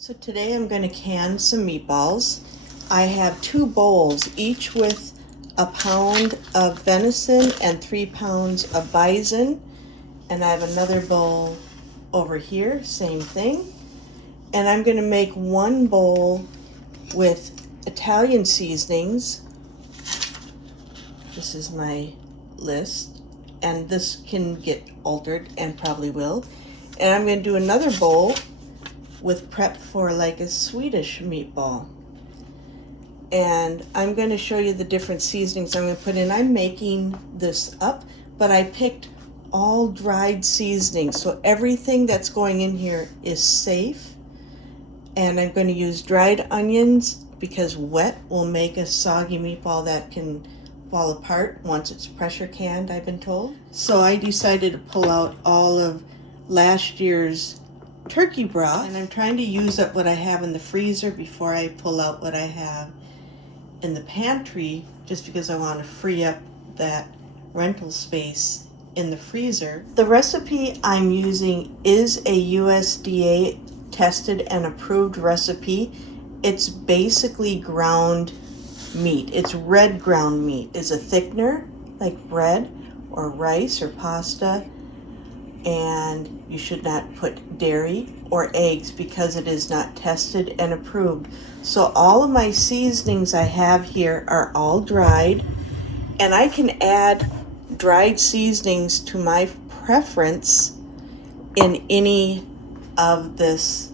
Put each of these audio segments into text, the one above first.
So today I'm going to can some meatballs. I have 2 bowls, each with a pound of venison and 3 pounds of bison. And I have another bowl over here, same thing. And I'm going to make 1 bowl with Italian seasonings. This is my list, and this can get altered and probably will. And I'm going to do another bowl with prep for like a Swedish meatball. And I'm going to show you the different seasonings I'm going to put in. I'm making this up, but I picked all dried seasonings, so everything that's going in here is safe. And I'm going to use dried onions because wet will make a soggy meatball that can fall apart once it's pressure canned, I've been told. So I decided to pull out all of last year's turkey broth, and I'm trying to use up what I have in the freezer before I pull out what I have in the pantry, just because I want to free up that rental space in the freezer. The recipe I'm using is a USDA tested and approved recipe. It's basically ground meat. It's red ground meat. It's a thickener like bread or rice or pasta, and you should not put dairy or eggs because it is not tested and approved. So all of my seasonings I have here are all dried, and I can add dried seasonings to my preference in any of this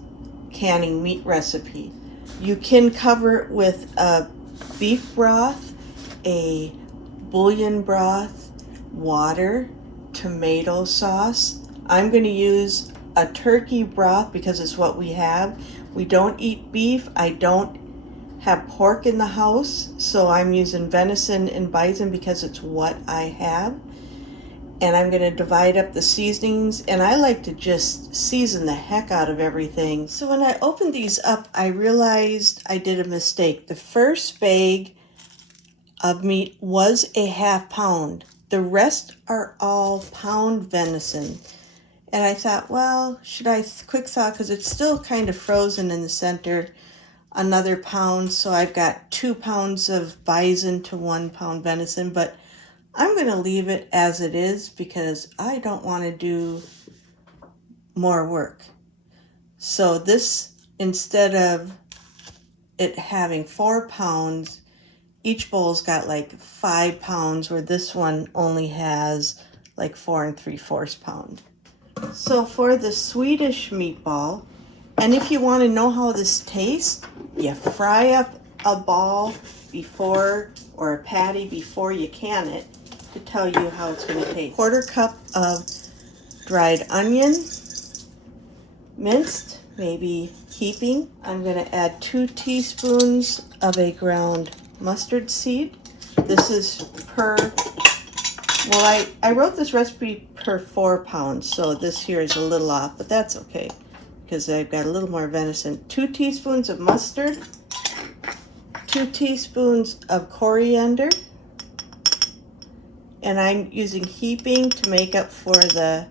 canning meat recipe. You can cover it with a beef broth, a bouillon broth, water, tomato sauce. I'm going to use a turkey broth because it's what we have. We don't eat beef. I don't have pork in the house, so I'm using venison and bison because it's what I have. And I'm going to divide up the seasonings, and I like to just season the heck out of everything. So when I opened these up, I realized I did a mistake. The first bag of meat was a ½ pound. The rest are all pound venison. And I thought, well, should I quick thaw, because it's still kind of frozen in the center, another pound. So I've got 2 pounds of bison to 1 pound venison, but I'm going to leave it as it is because I don't want to do more work. So this, instead of it having 4 pounds, each bowl's got like 5 pounds, where this one only has like 4 3/4 pounds. So for the Swedish meatball, and if you want to know how this tastes, you fry up a ball before, or a patty before you can it, to tell you how it's going to taste. 1/4 cup of dried onion, minced, maybe heaping. I'm going to add 2 teaspoons of a ground mustard seed. This is per, well, I wrote this recipe per 4 pounds, so this here is a little off, but that's okay because I've got a little more venison. 2 teaspoons of mustard, 2 teaspoons of coriander, and I'm using heaping to make up for the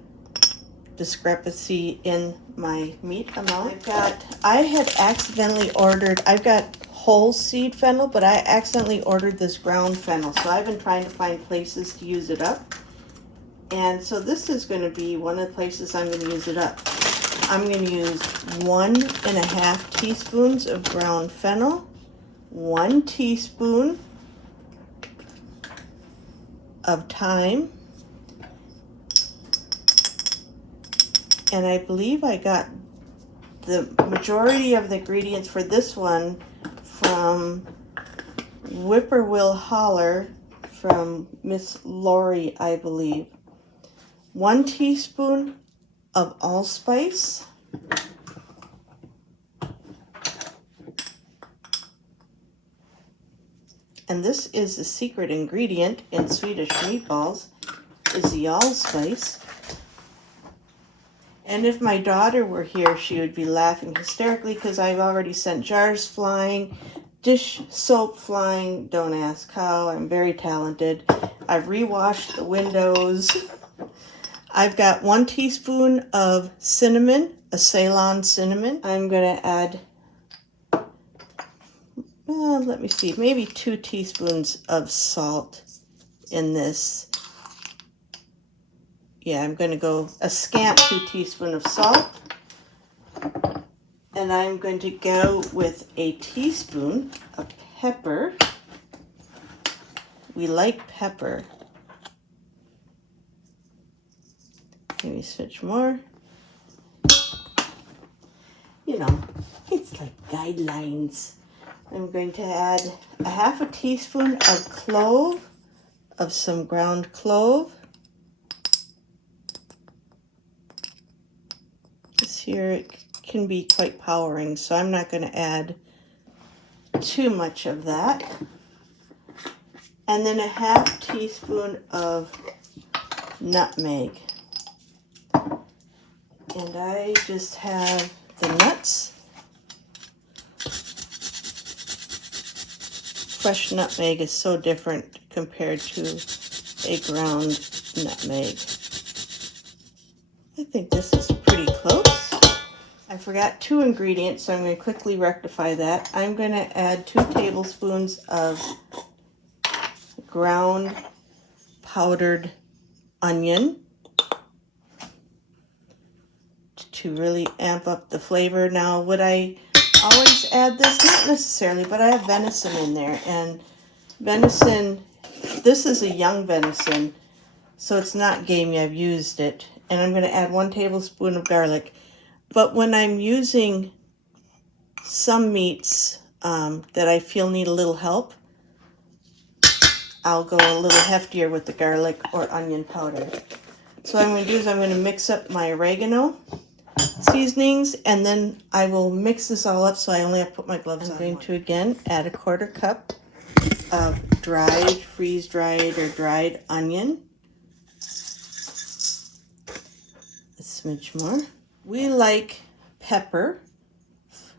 discrepancy in my meat amount. I had accidentally ordered, I've got whole seed fennel, but I accidentally ordered this ground fennel, so I've been trying to find places to use it up. And so this is going to be one of the places I'm going to use it up. I'm going to use 1½ teaspoons of ground fennel, 1 teaspoon of thyme, and I believe I got the majority of the ingredients for this one from Whippoorwill Holler from Miss Lori, I believe. 1 teaspoon of allspice, and this is the secret ingredient in Swedish meatballs, is the allspice. And if my daughter were here, she would be laughing hysterically because I've already sent jars flying, dish soap flying. Don't ask how. I'm very talented. I've rewashed the windows. I've got 1 teaspoon of cinnamon, a Ceylon cinnamon. I'm going to add let me see, maybe 2 teaspoons of salt in this. Yeah, I'm going to go a scant 2 teaspoons of salt. And I'm going to go with a teaspoon of pepper. We like pepper. Maybe switch more. You know, it's like guidelines. I'm going to add a half a teaspoon of clove, of some ground clove. This here, it can be quite powering, so I'm not going to add too much of that. And then a half teaspoon of nutmeg. And I just have the nuts. Fresh nutmeg is so different compared to a ground nutmeg. I think this is pretty close. I forgot 2 ingredients, so I'm going to quickly rectify that. I'm going to add 2 tablespoons of ground powdered onion to really amp up the flavor. Now, would I always add this? Not necessarily, but I have venison in there, and venison, this is a young venison, so it's not gamey. I've used it. And I'm going to add 1 tablespoon of garlic. But when I'm using some meats that I feel need a little help, I'll go a little heftier with the garlic or onion powder. So what I'm going to do is I'm going to mix up my oregano seasonings, and then I will mix this all up so I only have to put my gloves on. I'm going to again add a 1/4 cup of dried, freeze-dried or dried onion. A smidge more. We like pepper,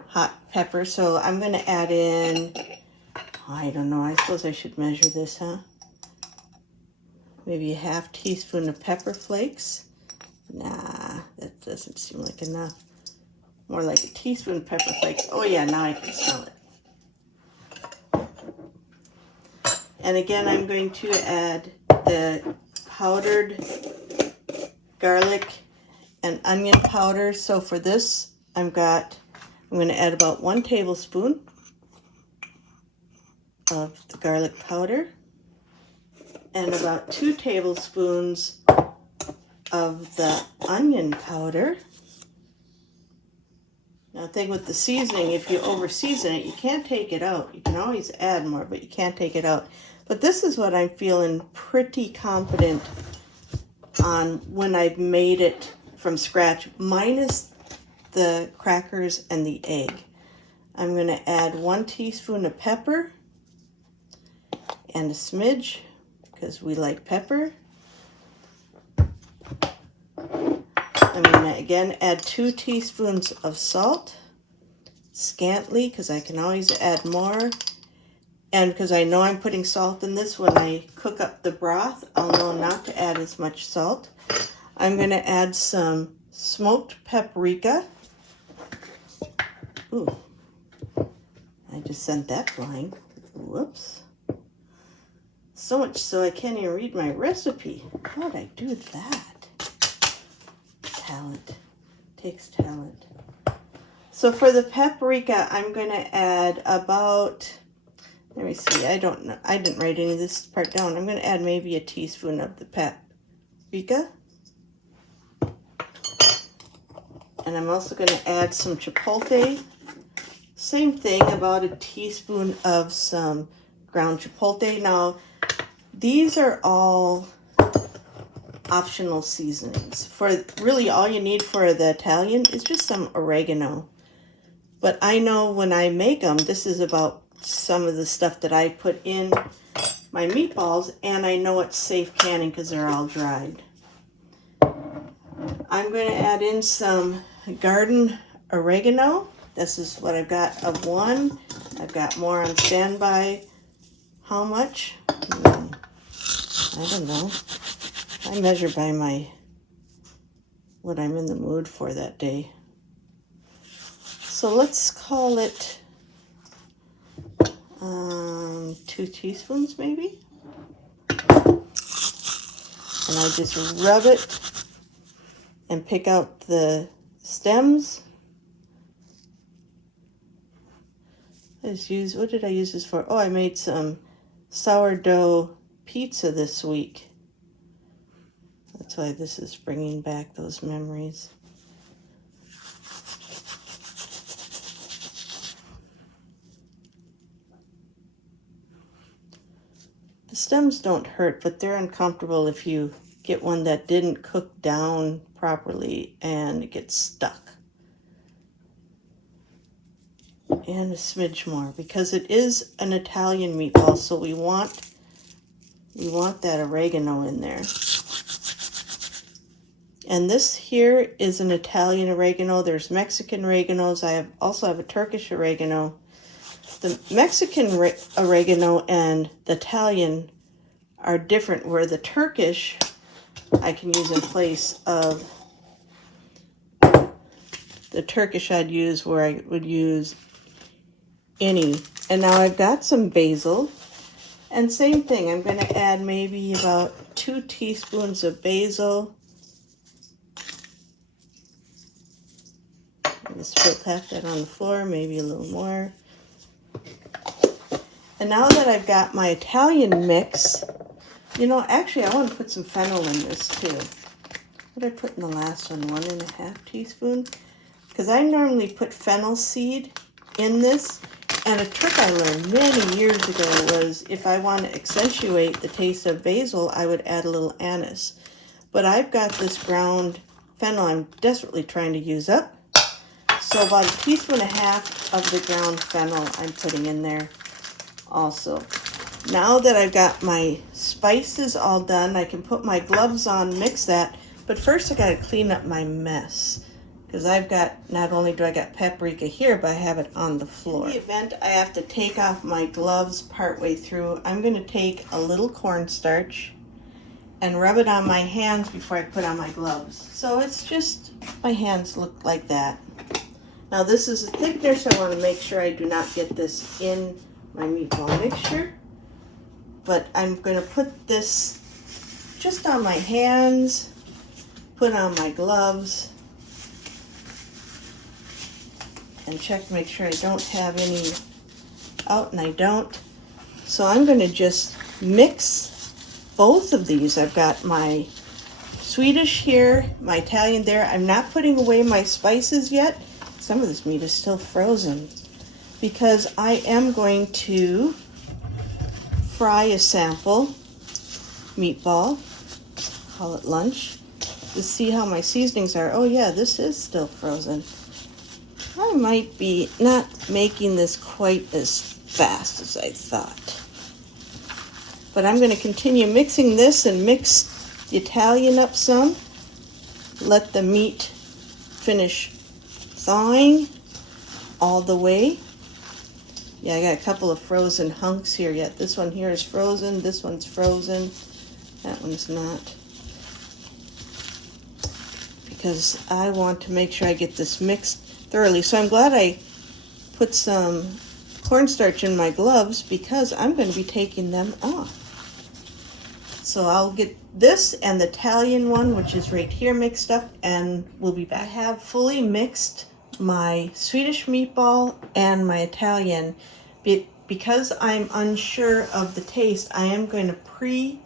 hot pepper, so I'm going to add in, I don't know, I suppose I should measure this, huh? Maybe a half teaspoon of pepper flakes. Nah, that doesn't seem like enough. More like a teaspoon of pepper flakes. Oh yeah, now I can smell it. And again, I'm going to add the powdered garlic and onion powder. So for this, I'm going to add about 1 tablespoon of the garlic powder and about 2 tablespoons of the onion powder. Now, the thing with the seasoning, if you over season it, you can't take it out. You can always add more, but you can't take it out. But this is what I'm feeling pretty confident on when I've made it from scratch, minus the crackers and the egg. I'm going to add 1 teaspoon of pepper and a smidge, because we like pepper. I'm going to again add 2 teaspoons of salt, scantly, because I can always add more. And because I know I'm putting salt in this, when I cook up the broth, I'll know not to add as much salt. I'm going to add some smoked paprika. Ooh, I just sent that flying. Whoops. So much so I can't even read my recipe. How'd I do that? Talent. Takes talent. So for the paprika, I'm going to add about, let me see, I don't know. I didn't write any of this part down. I'm going to add maybe a teaspoon of the paprika. And I'm also going to add some chipotle. Same thing, about a teaspoon of some ground chipotle. Now, these are all optional seasonings. For really all you need for the Italian is just some oregano. But I know when I make them, this is about some of the stuff that I put in my meatballs, and I know it's safe canning because they're all dried. I'm going to add in some garden oregano. This is what I've got of 1. I've got more on standby. How much? I don't know. I measure by what I'm in the mood for that day. So let's call it 2 teaspoons maybe. And I just rub it and pick out the stems. What did I use this for? Oh, I made some sourdough pizza this week. That's why this is bringing back those memories. The stems don't hurt, but they're uncomfortable if you get one that didn't cook down properly and it gets stuck. And a smidge more because it is an Italian meatball, so we want that oregano in there. And this here is an Italian oregano. There's Mexican oreganos. I also have a Turkish oregano. The Mexican oregano and the Italian are different, where the Turkish I can use in place of the Turkish I'd use where I would use any. And now I've got some basil. And same thing, I'm going to add maybe about 2 teaspoons of basil. Just tap that on the floor, maybe a little more. And now that I've got my Italian mix, you know, actually I want to put some fennel in this too. What did I put in the last one? 1.5 teaspoons? Because I normally put fennel seed in this. And a trick I learned many years ago was if I want to accentuate the taste of basil, I would add a little anise. But I've got this ground fennel I'm desperately trying to use up. So about 1.5 teaspoons of the ground fennel I'm putting in there also. Now that I've got my spices all done, I can put my gloves on, mix that. But first I got to clean up my mess. Because I've got, not only do I got paprika here, but I have it on the floor. In the event I have to take off my gloves partway through, I'm going to take a little cornstarch and rub it on my hands before I put on my gloves. So it's just, my hands look like that. Now this is a thickener, so I want to make sure I do not get this in my meatball mixture. But I'm going to put this just on my hands, put on my gloves, and check to make sure I don't have any out, and I don't. So I'm going to just mix both of these. I've got my Swedish here, my Italian there. I'm not putting away my spices yet. Some of this meat is still frozen because I am going to fry a sample meatball, call it lunch, to see how my seasonings are. Oh yeah, this is still frozen. I might be not making this quite as fast as I thought. But I'm going to continue mixing this and mix the Italian up some. Let the meat finish thawing all the way. Yeah, I got a couple of frozen hunks here yet. This one here is frozen. This one's frozen. That one's not. Because I want to make sure I get this mixed thoroughly. So I'm glad I put some cornstarch in my gloves because I'm going to be taking them off. So I'll get this and the Italian one, which is right here, mixed up, and we'll be back. I have fully mixed my Swedish meatball and my Italian. Because I'm unsure of the taste, I am going to pre-fry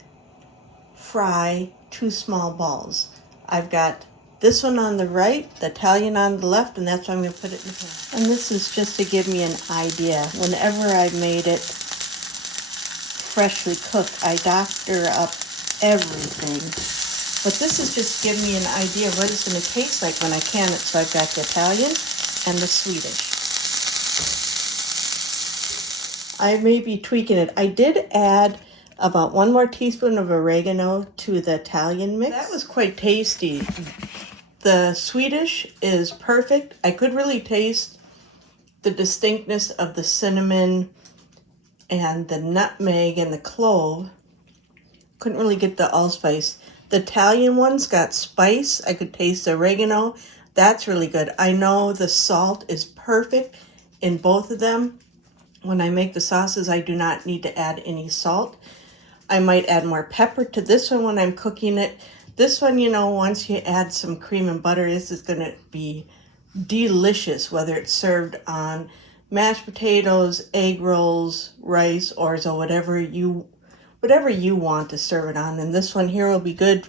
2 small balls. I've got this one on the right, the Italian on the left, and that's why I'm going to put it in the pan. And this is just to give me an idea. Whenever I made it freshly cooked, I doctor up everything. But this is just giving me an idea of what it's going to taste like when I can it. So I've got the Italian and the Swedish. I may be tweaking it. I did add about 1 more teaspoon of oregano to the Italian mix. That was quite tasty. The Swedish is perfect. I could really taste the distinctness of the cinnamon and the nutmeg and the clove. Couldn't really get the allspice. The Italian one's got spice. I could taste the oregano. That's really good. I know the salt is perfect in both of them. When I make the sauces, I do not need to add any salt. I might add more pepper to this one when I'm cooking it. This one, you know, once you add some cream and butter, this is going to be delicious, whether it's served on mashed potatoes, egg rolls, rice, orzo, whatever you want to serve it on. And this one here will be good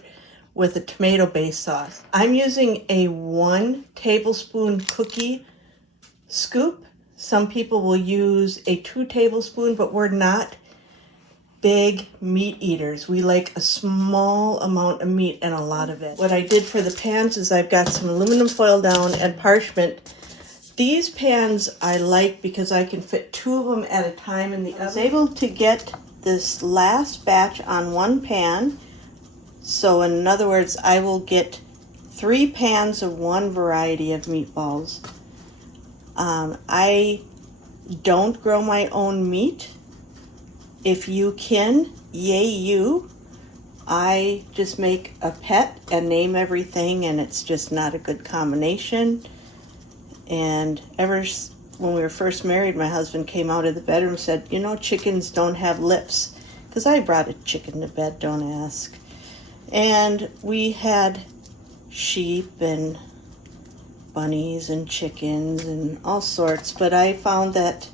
with a tomato-based sauce. I'm using a 1 tablespoon cookie scoop. Some people will use a 2 tablespoon, but we're not big meat eaters. We like a small amount of meat and a lot of it. What I did for the pans is I've got some aluminum foil down and parchment. These pans I like because I can fit 2 of them at a time in the oven. I was able to get this last batch on 1 pan. So in other words, I will get 3 pans of 1 variety of meatballs. I don't grow my own meat. If you can, yay you. I just make a pet and name everything, and it's just not a good combination. And when we were first married, my husband came out of the bedroom and said, you know, chickens don't have lips. Because I brought a chicken to bed, don't ask. And we had sheep and bunnies and chickens and all sorts, but I found that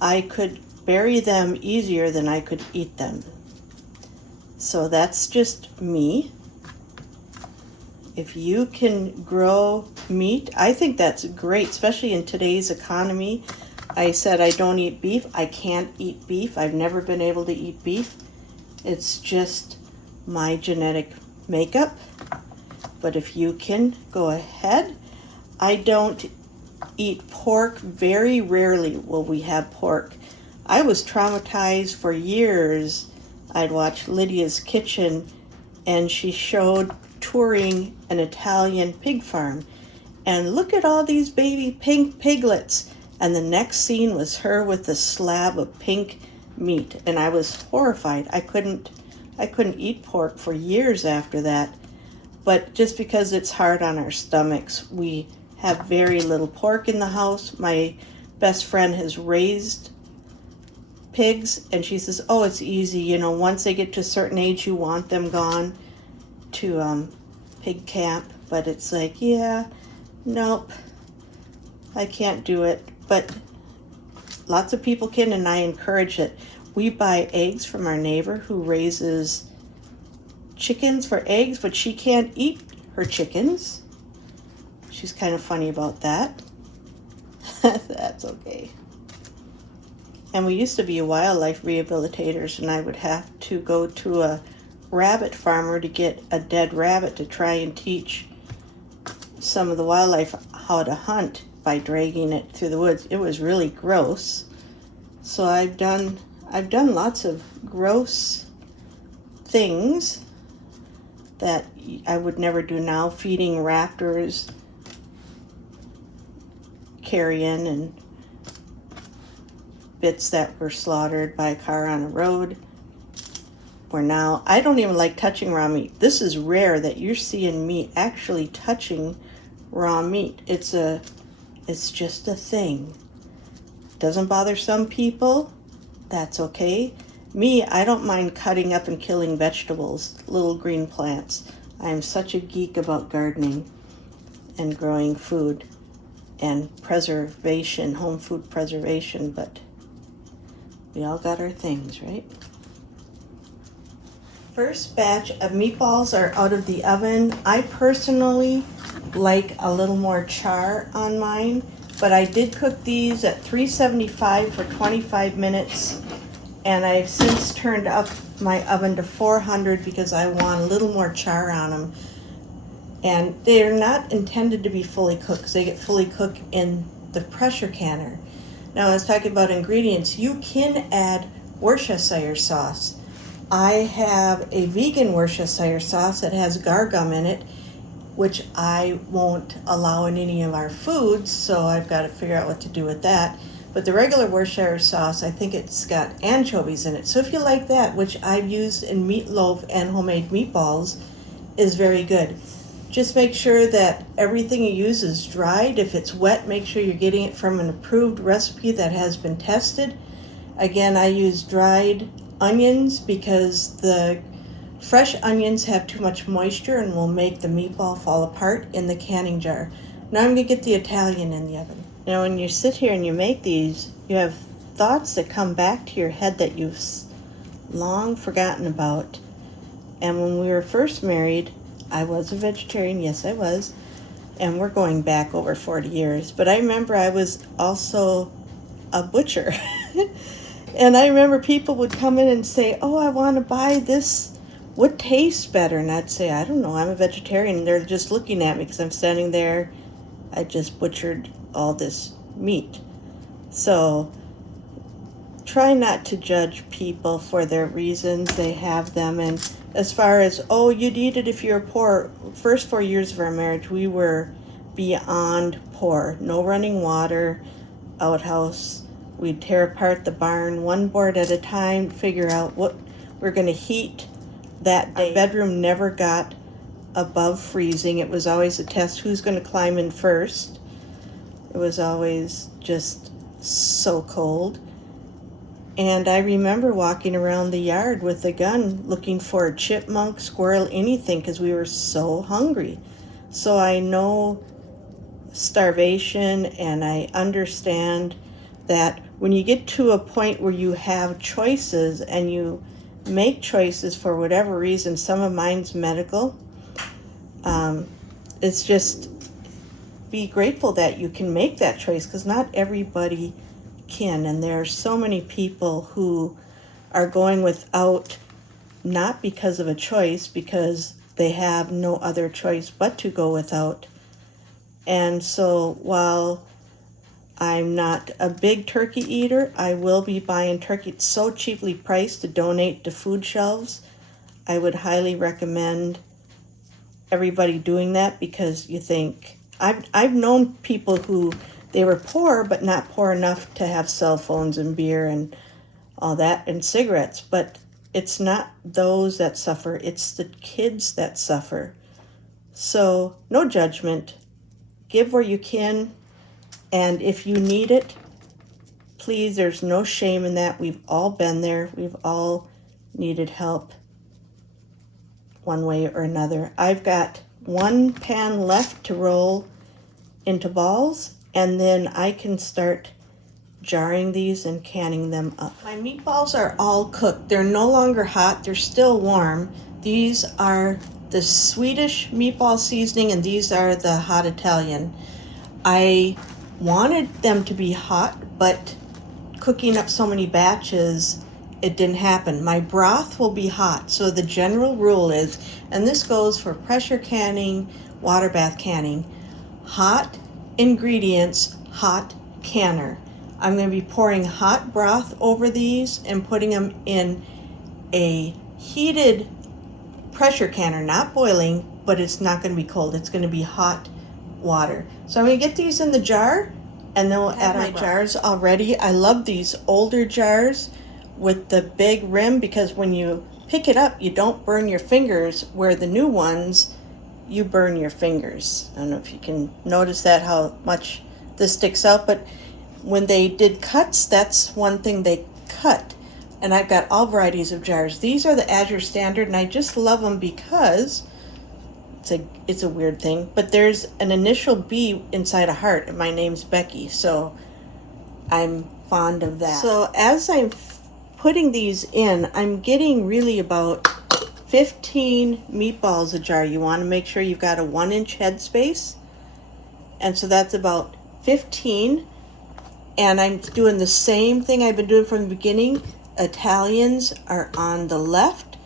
I could bury them easier than I could eat them. So that's just me. If you can grow meat, I think that's great, especially in today's economy. I said I don't eat beef. I can't eat beef. I've never been able to eat beef. It's just my genetic makeup. But if you can, go ahead. I don't eat pork. Very rarely will we have pork. I was traumatized for years. I'd watch Lydia's Kitchen, and she showed touring an Italian pig farm. And look at all these baby pink piglets. And the next scene was her with a slab of pink meat. And I was horrified. I couldn't eat pork for years after that. But just because it's hard on our stomachs, we have very little pork in the house. My best friend has raised pigs, and she says, oh, it's easy, you know, once they get to a certain age you want them gone to pig camp. But it's like, yeah, nope, I can't do it. But lots of people can, and I encourage it. We buy eggs from our neighbor who raises chickens for eggs, but she can't eat her chickens. She's kind of funny about that. That's okay. And we used to be wildlife rehabilitators, and I would have to go to a rabbit farmer to get a dead rabbit to try and teach some of the wildlife how to hunt by dragging it through the woods. It was really gross. So I've done lots of gross things that I would never do now, feeding raptors carrion and bits that were slaughtered by a car on a road. Where now, I don't even like touching raw meat. This is rare that you're seeing me actually touching raw meat. It's just a thing. Doesn't bother some people. That's okay. Me, I don't mind cutting up and killing vegetables, little green plants. I am such a geek about gardening and growing food and preservation, home food preservation, but we all got our things, right? First batch of meatballs are out of the oven. I personally like a little more char on mine, but I did cook these at 375 for 25 minutes, and I've since turned up my oven to 400 because I want a little more char on them. And they're not intended to be fully cooked because they get fully cooked in the pressure canner. Now, I was talking about ingredients. You can add Worcestershire sauce. I have a vegan Worcestershire sauce that has gargum in it, which I won't allow in any of our foods, so I've got to figure out what to do with that. But the regular Worcestershire sauce, I think it's got anchovies in it. So if you like that, which I've used in meatloaf and homemade meatballs, is very good. Just make sure that everything you use is dried. If it's wet, make sure you're getting it from an approved recipe that has been tested. Again, I use dried onions because the fresh onions have too much moisture and will make the meatball fall apart in the canning jar. Now I'm going to get the Italian in the oven. Now when you sit here and you make these, you have thoughts that come back to your head that you've long forgotten about. And when we were first married, I was a vegetarian, yes I was, and we're going back over 40 years. But I remember I was also a butcher. And I remember people would come in and say, oh, I want to buy this. What tastes better? And I'd say, I don't know, I'm a vegetarian. And they're just looking at me because I'm standing there. I just butchered all this meat. So try not to judge people for their reasons. They have them. And as far as, oh, you'd eat it if you were poor. First 4 years of our marriage, we were beyond poor. No running water, outhouse. We'd tear apart the barn one board at a time, figure out what we're going to heat that day. Our bedroom never got above freezing. It was always a test who's going to climb in first. It was always just so cold. And I remember walking around the yard with a gun looking for a chipmunk, squirrel, anything, because we were so hungry. So I know starvation, and I understand that when you get to a point where you have choices and you make choices for whatever reason, some of mine's medical, it's just be grateful that you can make that choice, because not everybody can. And there are so many people who are going without, not because of a choice, because they have no other choice but to go without. And so while I'm not a big turkey eater, I will be buying turkey. It's so cheaply priced to donate to food shelves. I would highly recommend everybody doing that, because you think, I've known people who, they were poor but not poor enough to have cell phones and beer and all that and cigarettes, but it's not those that suffer, it's the kids that suffer. So no judgment. Give where you can, and if you need it, please, there's no shame in that. We've all been there. We've all needed help one way or another. I've got one pan left to roll into balls, and then I can start jarring these and canning them up. My meatballs are all cooked. They're no longer hot. They're still warm. These are the Swedish meatball seasoning, and these are the hot Italian. I wanted them to be hot, but cooking up so many batches, it didn't happen. My broth will be hot. So the general rule is, and this goes for pressure canning, water bath canning, hot ingredients, hot canner. I'm going to be pouring hot broth over these and putting them in a heated pressure canner, not boiling, but it's not going to be cold. It's going to be hot water. So I'm going to get these in the jar, and then we'll add my jars already. I love these older jars with the big rim, because when you pick it up, you don't burn your fingers, where the new ones, you burn your fingers. I don't know if you can notice that, how much this sticks out, but when they did cuts, that's one thing they cut. And I've got all varieties of jars. These are the Azure Standard, and I just love them because it's a weird thing, but there's an initial B inside a heart, and my name's Becky, so I'm fond of that. So as I'm putting these in, I'm getting really about 15 meatballs a jar. You want to make sure you've got a 1-inch headspace, and so that's about 15. And I'm doing the same thing I've been doing from the beginning. Italians are on the left.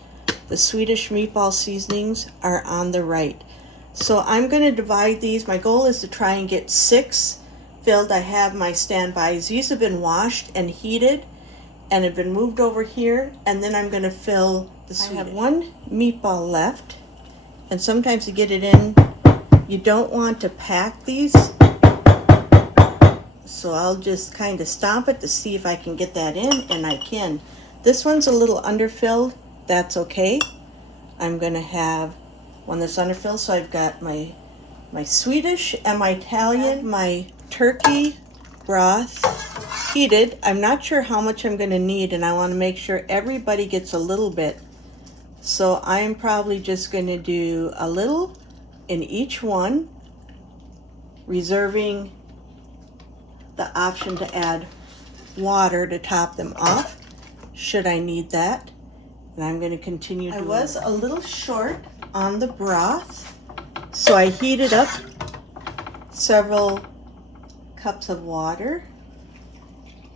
The Swedish meatball seasonings are on the right. So I'm going to divide these. My goal is to try and get 6 filled. I have my standbys. These have been washed and heated and have been moved over here. And then I'm going to fill the Swedish. I have 1 meatball left. And sometimes to get it in, you don't want to pack these. So I'll just kind of stomp it to see if I can get that in, and I can. This one's a little underfilled. That's okay. I'm going to have when this underfills. So I've got my Swedish and my Italian, my turkey broth heated. I'm not sure how much I'm going to need, and I want to make sure everybody gets a little bit. So I'm probably just going to do a little in each one, reserving the option to add water to top them off should I need that. And I'm going to continue doing. I was a little short on the broth, so I heated up several cups of water,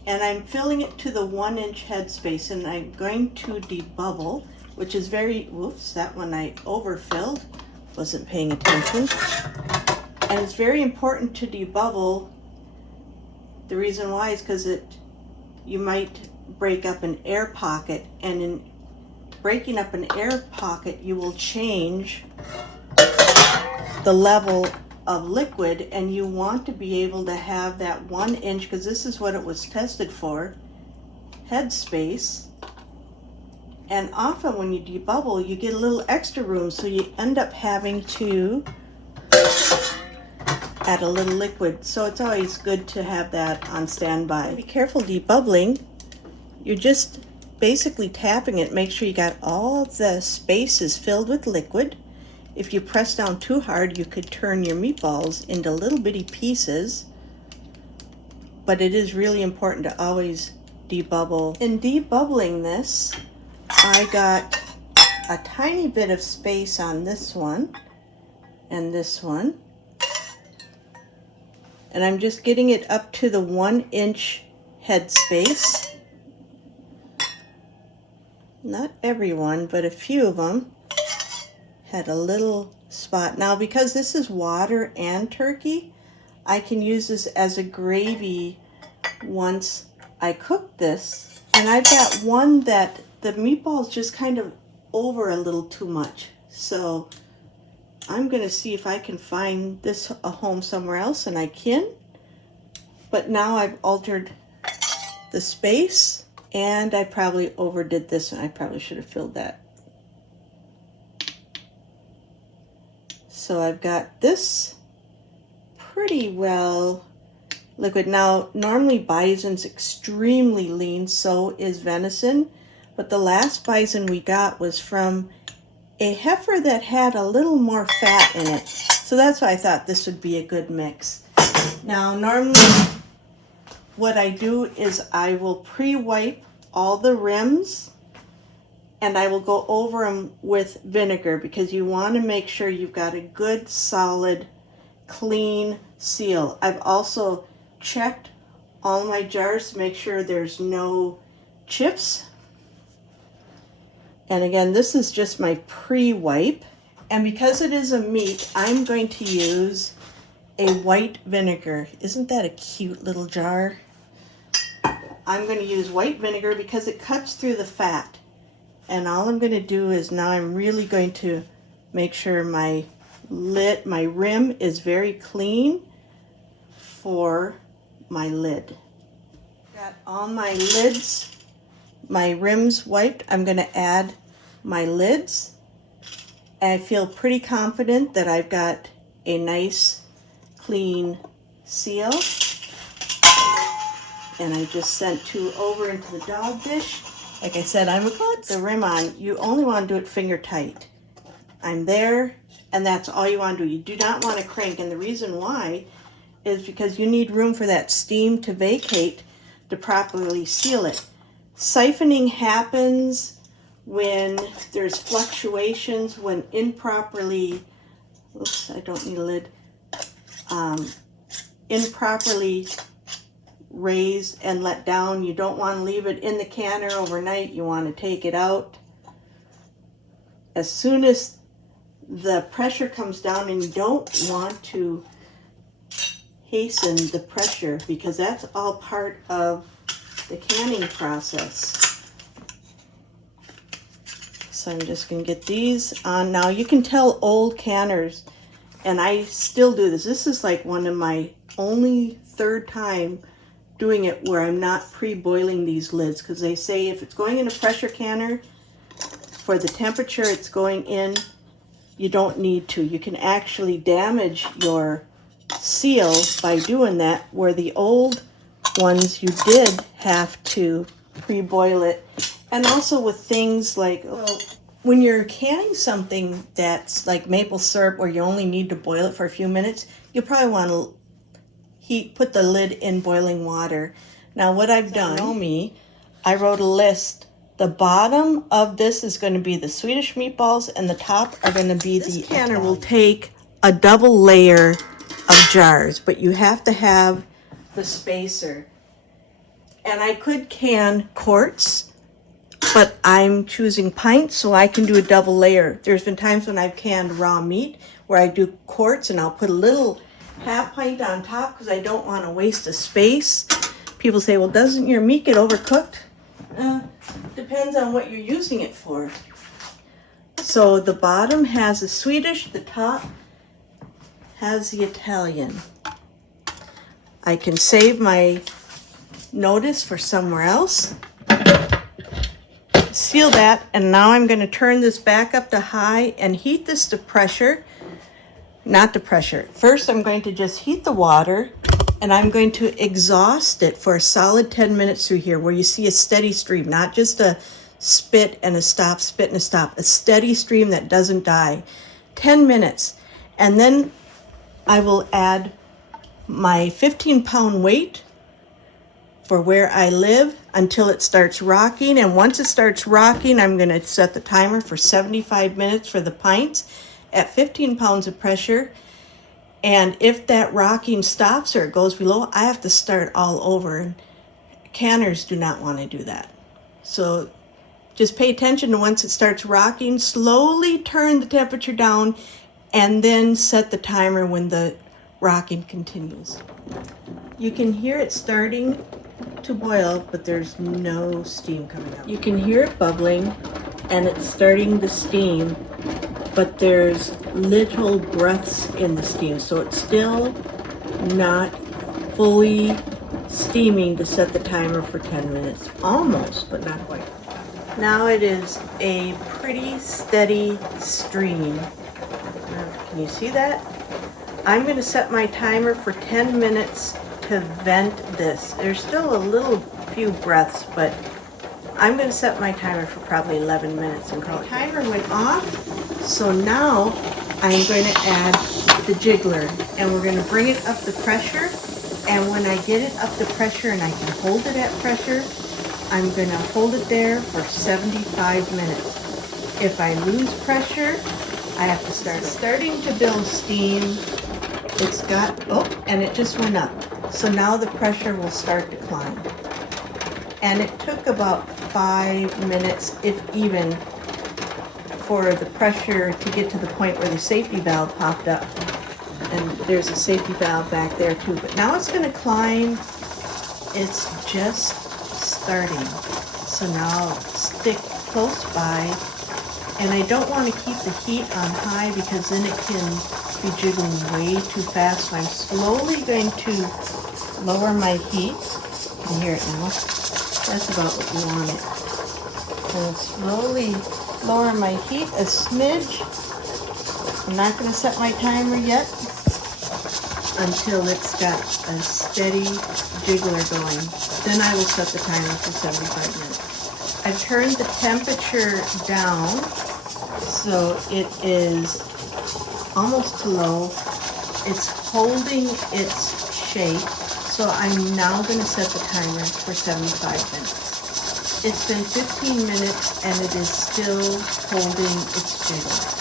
and I'm filling it to the 1-inch headspace, and I'm going to debubble, which is very, whoops, that one I overfilled, wasn't paying attention. And it's very important to debubble. The reason why is because you might break up an air pocket, and in breaking up an air pocket, you will change the level of liquid, and you want to be able to have that 1 inch, because this is what it was tested for, headspace. And often when you debubble, you get a little extra room, so you end up having to add a little liquid. So it's always good to have that on standby. Be careful debubbling. You're just basically tapping it. Make sure you got all the spaces filled with liquid. If you press down too hard, you could turn your meatballs into little bitty pieces. But it is really important to always debubble. In debubbling this, I got a tiny bit of space on this one and this one. And I'm just getting it up to the 1-inch headspace. Not everyone, but a few of them had a little spot. Now, because this is water and turkey, I can use this as a gravy once I cook this. And I've got one that the meatball's just kind of over a little too much. So I'm going to see if I can find this a home somewhere else, and I can. But now I've altered the space, and I probably overdid this, and I probably should have filled that. So I've got this pretty well liquid. Now, normally Bison's extremely lean, so is Venison. But the last Bison we got was from a heifer that had a little more fat in it. So that's why I thought this would be a good mix. Now, normally what I do is I will pre-wipe all the rims, and I will go over them with vinegar, because you want to make sure you've got a good, solid, clean seal. I've also checked all my jars to make sure there's no chips. And again, this is just my pre-wipe. And because it is a meat, I'm going to use a white vinegar. Isn't that a cute little jar? I'm going to use white vinegar because it cuts through the fat. And all I'm going to do is now I'm really going to make sure my rim is very clean for my lid. Got all my lids, my rims wiped. I'm going to add my lids. And I feel pretty confident that I've got a nice clean seal. And I just sent 2 over into the dog dish. Like I said, I'm going to put the rim on. You only want to do it finger tight. I'm there, and that's all you want to do. You do not want to crank, and the reason why is because you need room for that steam to vacate to properly seal it. Siphoning happens when there's fluctuations, when improperly, oops, I don't need a lid, improperly raised and let down. You don't want to leave it in the canner overnight. You want to take it out. As soon as the pressure comes down, and you don't want to hasten the pressure, because that's all part of the canning process. So I'm just going to get these on. Now you can tell old canners, and I still do this. This is like one of my only 3rd time doing it where I'm not pre-boiling these lids, because they say if it's going in a pressure canner, for the temperature it's going in, you don't need to. You can actually damage your seal by doing that, where the old ones you did have to pre-boil it. And also with things like, when you're canning something that's like maple syrup where you only need to boil it for a few minutes, you probably want to put the lid in boiling water. Now what I've done, I wrote a list. The bottom of this is going to be the Swedish meatballs, and the top are going to be the canner. Will take a double layer of jars, but you have to have the spacer. And I could can quarts, but I'm choosing pints, so I can do a double layer. There's been times when I've canned raw meat where I do quarts, and I'll put a little half pint on top because I don't want to waste a space. People say, well, doesn't your meat get overcooked? Depends on what you're using it for. So the bottom has the Swedish, the top has the Italian. I can save my notice for somewhere else. Seal that, and now I'm going to turn this back up to high and heat this to pressure. Not to pressure. First, I'm going to just heat the water, and I'm going to exhaust it for a solid 10 minutes through here, where you see a steady stream, not just a spit and a stop, spit and a stop, a steady stream that doesn't die. 10 minutes. And then I will add my 15-pound weight for where I live until it starts rocking. And once it starts rocking, I'm going to set the timer for 75 minutes for the pints at 15 pounds of pressure. And if that rocking stops or it goes below, I have to start all over. And canners do not want to do that. So just pay attention to once it starts rocking, slowly turn the temperature down, and then set the timer when the rocking continues. You can hear it starting to boil, but there's no steam coming out. You can hear it bubbling, and it's starting to steam, but there's little breaths in the steam, so it's still not fully steaming to set the timer for 10 minutes. Almost, but not quite. Now it is a pretty steady stream. Can you see that? I'm going to set my timer for 10 minutes to vent this. There's still a little few breaths, but I'm going to set my timer for probably 11 minutes and call it. The timer went off, so now I'm going to add the jiggler, and we're going to bring it up to pressure. And when I get it up to pressure and I can hold it at pressure, I'm going to hold it there for 75 minutes. If I lose pressure, I have to start. It's starting to build steam. It's got, and it just went up. So now the pressure will start to climb. And it took about 5 minutes, if even, for the pressure to get to the point where the safety valve popped up. And there's a safety valve back there too. But now it's going to climb. It's just starting. So now stick close by. And I don't want to keep the heat on high because then it can be jiggling way too fast. So I'm slowly going to lower my heat. You can hear it now. That's about what you want it. And slowly lower my heat a smidge. I'm not going to set my timer yet until it's got a steady jiggler going. Then I will set the timer for 75 minutes. I've turned the temperature down so it is almost to low. It's holding its shape. So I'm now going to set the timer for 75 minutes. It's been 15 minutes and it is still holding its jiggler.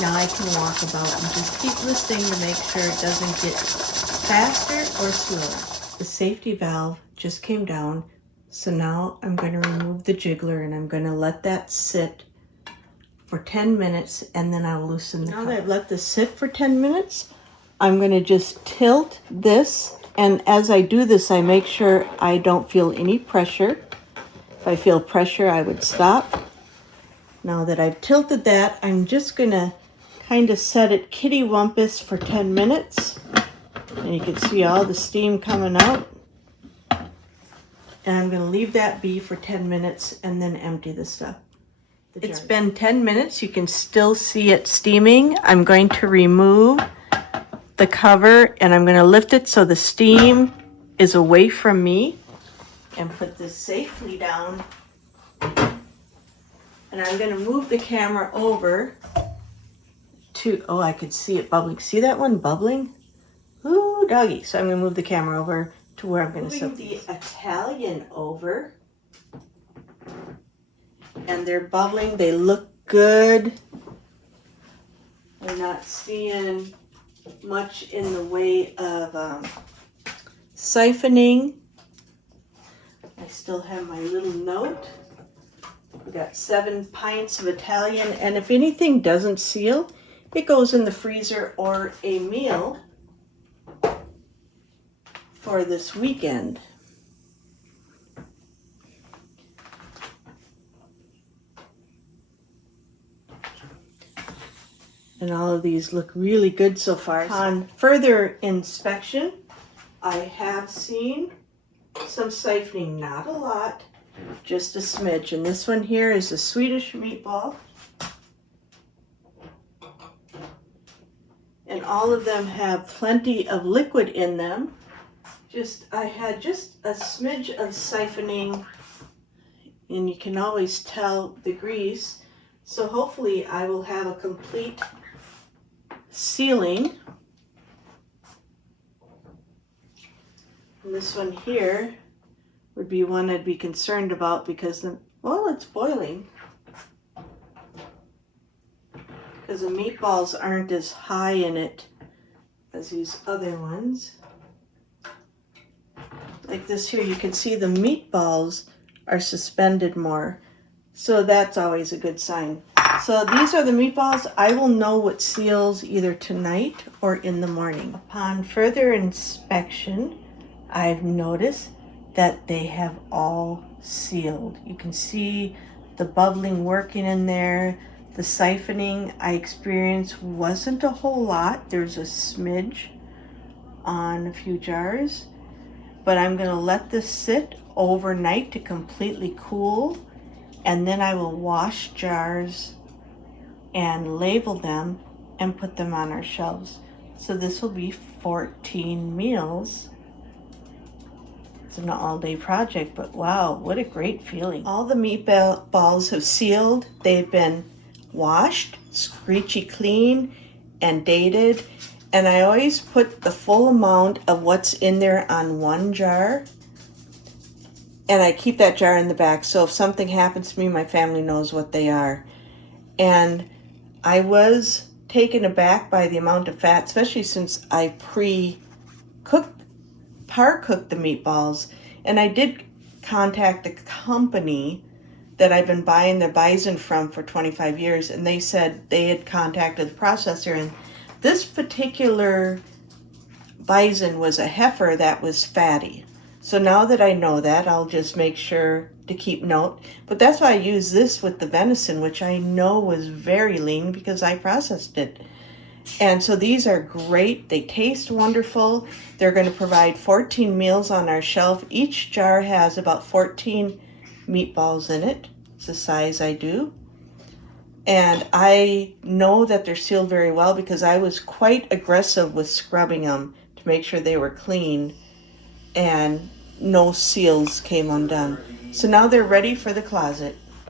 Now I can walk about and just keep listening to make sure it doesn't get faster or slower. The safety valve just came down, so now I'm going to remove the jiggler and I'm going to let that sit for 10 minutes and then I'll loosen the cover. Now that I've let this sit for 10 minutes, I'm going to just tilt this, and as I do this I make sure I don't feel any pressure. If I feel pressure I would stop. Now that I've tilted that, I'm just going to kind of set it kitty-wumpus for 10 minutes. And you can see all the steam coming out. And I'm going to leave that be for 10 minutes and then empty the stuff. It's been 10 minutes. You can still see it steaming. I'm going to remove the cover and I'm going to lift it so the steam is away from me and put this safely down. And I'm going to move the camera over to, oh, I could see it bubbling. See that one bubbling? Ooh, doggy. So I'm going to move the camera over to where I'm going to set the Italian over. And they're bubbling. They look good. We're not seeing much in the way of siphoning. I still have my little note. We got 7 pints of Italian, and if anything doesn't seal, it goes in the freezer or a meal for this weekend. And all of these look really good so far. On further inspection, I have seen some siphoning, not a lot, just a smidge. And this one here is a Swedish Meatball. And all of them have plenty of liquid in them. I had just a smidge of siphoning, and you can always tell the grease. So hopefully I will have a complete sealing. And this one here would be one I'd be concerned about because it's boiling. Because the meatballs aren't as high in it as these other ones. Like this here, you can see the meatballs are suspended more. So that's always a good sign. So these are the meatballs. I will know what seals either tonight or in the morning. Upon further inspection, I've noticed that they have all sealed. You can see the bubbling working in there. The siphoning I experienced wasn't a whole lot. There's a smidge on a few jars. But I'm going to let this sit overnight to completely cool. And then I will wash jars and label them and put them on our shelves. So this will be 14 meals. It's an all-day project, but wow, what a great feeling. All the meatballs have sealed. They've been washed, screechy clean, and dated. And I always put the full amount of what's in there on one jar. And I keep that jar in the back, so if something happens to me, my family knows what they are. And I was taken aback by the amount of fat, especially since I par-cooked the meatballs. And I did contact the company that I've been buying the Bison from for 25 years, and they said they had contacted the processor, and this particular Bison was a heifer that was fatty. So now that I know that, I'll just make sure to keep note. But that's why I use this with the venison, which I know was very lean because I processed it. And so these are great. They taste wonderful. They're going to provide 14 meals on our shelf. Each jar has about 14 meatballs in it. It's the size I do. And I know that they're sealed very well because I was quite aggressive with scrubbing them to make sure they were clean and no seals came undone. So now they're ready for the closet.